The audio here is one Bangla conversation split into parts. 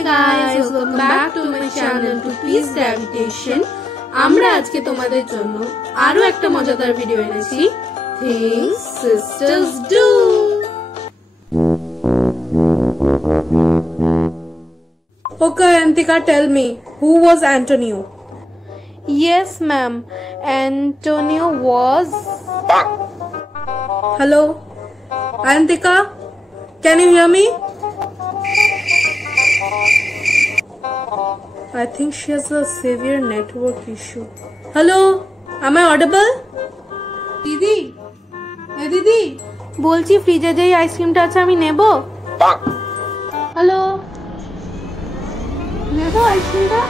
Hey guys, welcome back to my channel to Peace Gravitation. আমরা আজকে তোমাদের জন্য আরো একটা মজাদার ভিডিও এনেছি, Things Sisters Do. Okay, Antika, tell me, who was Antonio? Yes, ma'am. Antonio was. Hello, Antika, can you hear me? I think she has a severe network issue. Hello, am I audible? দিদি, দিদি, বলছি ফ্রিজে যেই আইসক্রিমটা আছে আমি নেব। হ্যালো, নেব আইসক্রিমটা?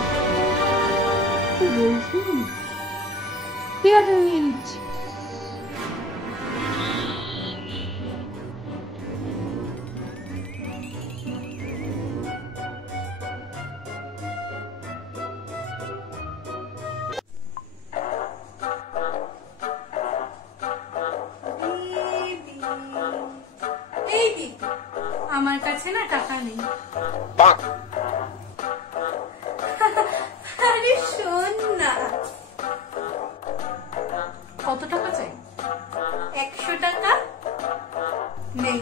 ঠিক আছে, নিয়ে নিচ্ছি। আমার কাছে না টাকা নেই। আরে শোন না, কত টাকা চাই? 100 টাকা নেই।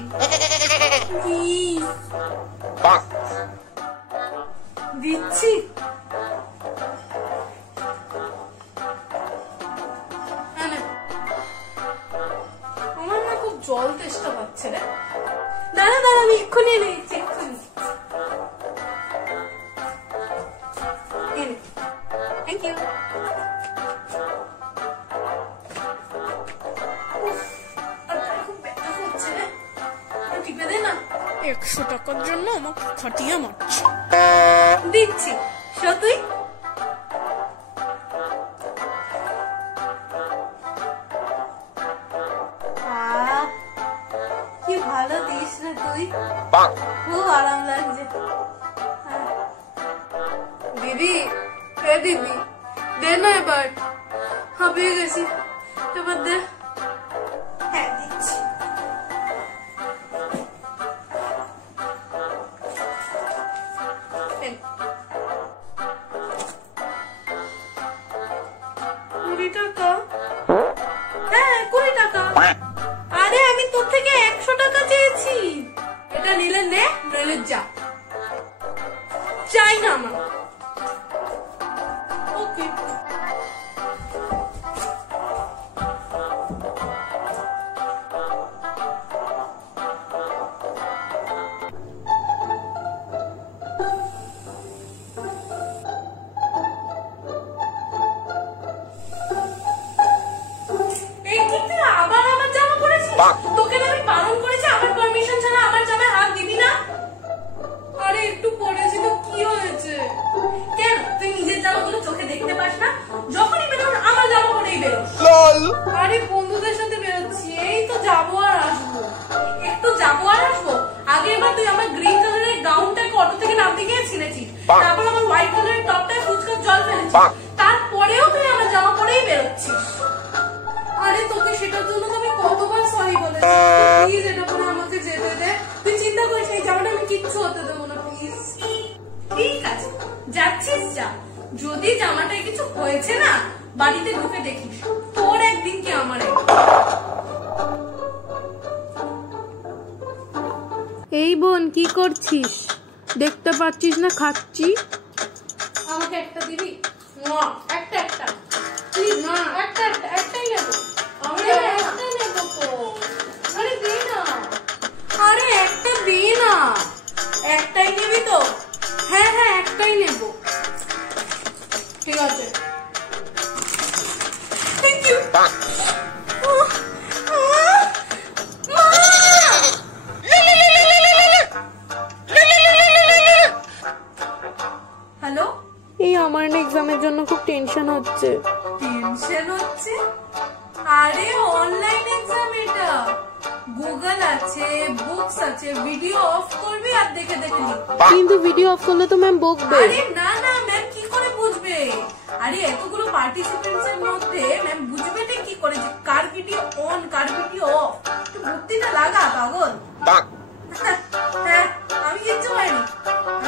দিচ্ছি। আমার না খুব জল তেষ্টা পাচ্ছে রে। দাঁড়া দাঁড়া, আমি এক্ষুনি এনে দিচ্ছি, এক্ষুনি। Thank you. খুব ব্যথা করছে রে, টিপে দে না। 100 টাকার জন্য আমাকে খাটিয়ে মারছে। দিচ্ছি, সত্যি। কি ভালো দিস রে তুই, খুব আরাম লাগছে। দিদি, এ দিদি, দে না এবার, হাঁপিয়ে গেছি, এবার দে। হ্যাঁ, দিচ্ছি। টাকা? হ্যাঁ, 20 টাকা। আরে আমি তোর থেকে 100 টাকা চেয়েছি। এটা নিলে নে, নইলে যা। চাই না আমার। ওকে। তোকে আমি বারণ করেছি, আমার পারমিশন ছাড়া আমার জামায় হাত দিবি না। আরে একটু পরেছি তো, কি হয়েছে? কেন তুই নিজের জামাগুলো চোখে দেখতে পাস না? যখনই বেরোস আমার জামা পরেই বেরোস। আরে বন্ধুদের সাথে বেরোচ্ছি, এই তো যাবো আর আসবো, একটু যাবো আর আসবো। আগে এবার তুই আমার গ্রিন কালারের গাউনটাকে অটো থেকে নামতে গিয়ে ছিঁড়েছিস, তারপর আমার হোয়াইট কালারের টপটায় ফুচকার জল ফেলেছিস, তারপরেও তুই আমার জামা পরেই বেরোচ্ছিস। আরে তোকে সেটার জন্য তো আমি কতবার সরি বলেছি, প্লিজ এটা পরে আমাকে যেতে দে। তুই চিন্তা করিস, এই জামাটা আমি কিচ্ছু হতে দেবো না, প্লিজ। ঠিক আছে, যাচ্ছিস যা। যদি জামাটায় কিছু হয়েছে না, বাড়িতে ঢুকে দেখিস, তোর একদিন কি আমার একদিন। এই বোন, কি করছিস? দেখতে পাচ্ছিস না খাচ্ছি? আমাকে একটা দিবি? একটা একটা প্লিজ, না একটা একটা, একটাই নেবো। আরে একটা নেবো তো। আরে দে না। আরে একটা দে না। একটাই নিবি তো? হ্যাঁ হ্যাঁ, একটাই নেবো। ঠিক আছে, থ্যাংক ইউ। হ্যালো, এই আমার না এক্সামের জন্য খুব টেনশন হচ্ছে। টেনশন হচ্ছে? আরে অনলাইন এক্সাম এটা, গুগল আছে, বুকস আছে, ভিডিও অফ করবি আর দেখে দেখে লিখবি। কিন্তু ভিডিও অফ করলে তো ম্যাম বকবে। আরে না না, ম্যাম কি করে বুঝবে? আরে এতগুলো পার্টিসিপেন্টস এর মধ্যে ম্যাম বুঝবে কি করে যে কার ভিডিও অন কার ভিডিও অফ? তুই বুদ্ধিটা লাগা পাগল। হ্যাঁ, আমি কিচ্ছু পাইনি,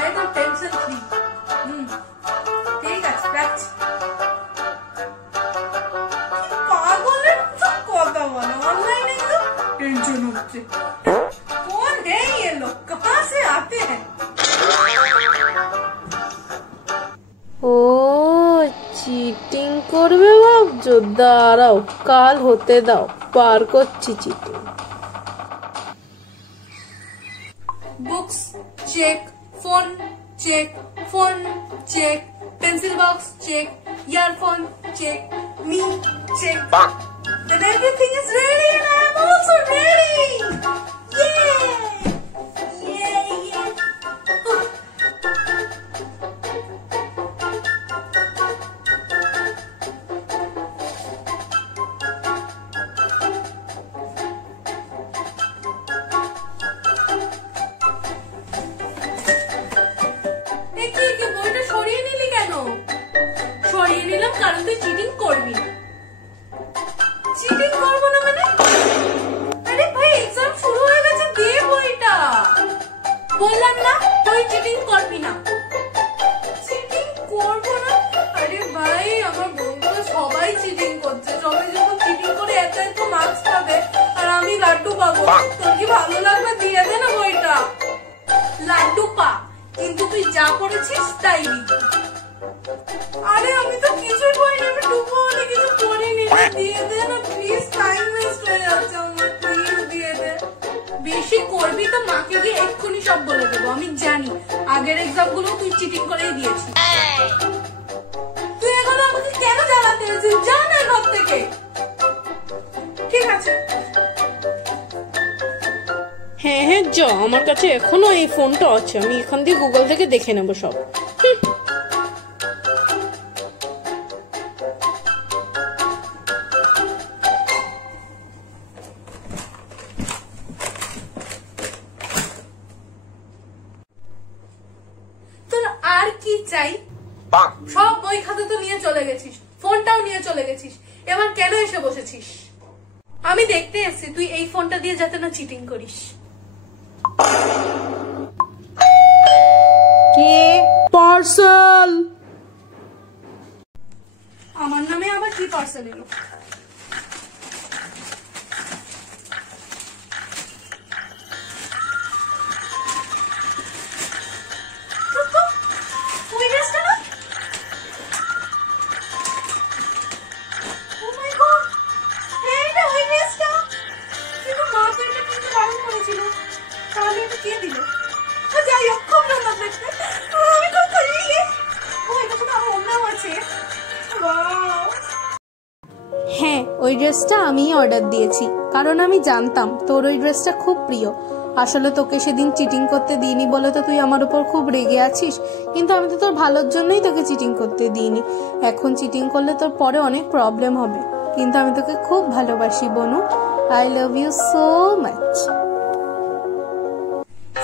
একদম টেনশন দাঁড়াও, কাল হতে দাও, পার করছি চিঠি। Books check, phone check, phone check, pencil box check, earphone check, me check. Then everything is ready and I am also ready. Yay! Yay! Yay! বইটা সরিয়ে নিলি কেন? সরিয়ে নিলাম কারণ তুই চিটিং করবি না। চিটিং করবো না মানে? আরে ভাই এক্সাম শুরু হয়ে গেছে, দে বইটা। বললাম না তুই চিটিং করবি না। চিটিং করবো না? আরে ভাই আমার বন্ধুরা সবাই চিটিং করছে, সবাই যখন চিটিং করে এত এত মার্কস পাবে আর আমি লাড্ডু পাবো, তোর কি ভালো লাগবে? দিয়ে দে না বইটা। লাড্ডু পা, কিন্তু তুই যা করেছিস তাই লিখবি। আরে আমি তো কিছুই করিনি, আমি টুকু বলে কিছু করিনি। দিয়ে দে না প্লিজ, টাইম ওয়েস্ট হয়ে যাচ্ছে আমার, প্লিজ দিয়ে দে। বেশি করবি তো মাকে গিয়ে এক্ষুনি সব বলে দেবো। আমি জানি আগের এক্সাম গুলো তুই চিটিং করেই দিয়েছিস। তুই এগুলো আমাকে কেন জ্বালাতে এসেছিস? যা না ঘর থেকে। ঠিক আছে হ্যাঁ হ্যাঁ যা, আমার কাছে এখনো এই ফোনটা আছে, আমি এখান দিয়ে গুগল থেকে দেখে নেবো সব। তোর আর কি চাই? সব বই খাতা তো নিয়ে চলে গেছিস, ফোনটাও নিয়ে চলে গেছিস, এবার কেন এসে বসেছিস? আমি দেখতে এসেছি তুই এই ফোনটা দিয়ে যাতে না চিটিং করিস। কে? পার্সেল। আমার নামে আবার কি পার্সেল এলো? হ্যাঁ, ওই ড্রেসটা আমিই অর্ডার দিয়েছি, কারণ আমি জানতাম তোর ওই ড্রেসটা খুব প্রিয়। আসলে তোকে সেদিন চিটিং করতে দিইনি বলে তো তুই আমার উপর খুব রেগে আছিস, কিন্তু আমি তো তোর ভালোর জন্যই তোকে চিটিং করতে দিইনি। এখন চিটিং করলে তোর পরে অনেক প্রবলেম হবে, কিন্তু আমি তোকে খুব ভালোবাসি বনু। I love you so much.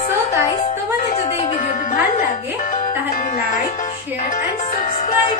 So guys, তোমাদের যদি এই ভিডিওটি ভালো লাগে তাহলে লাইক, শেয়ার এন্ড সাবস্ক্রাইব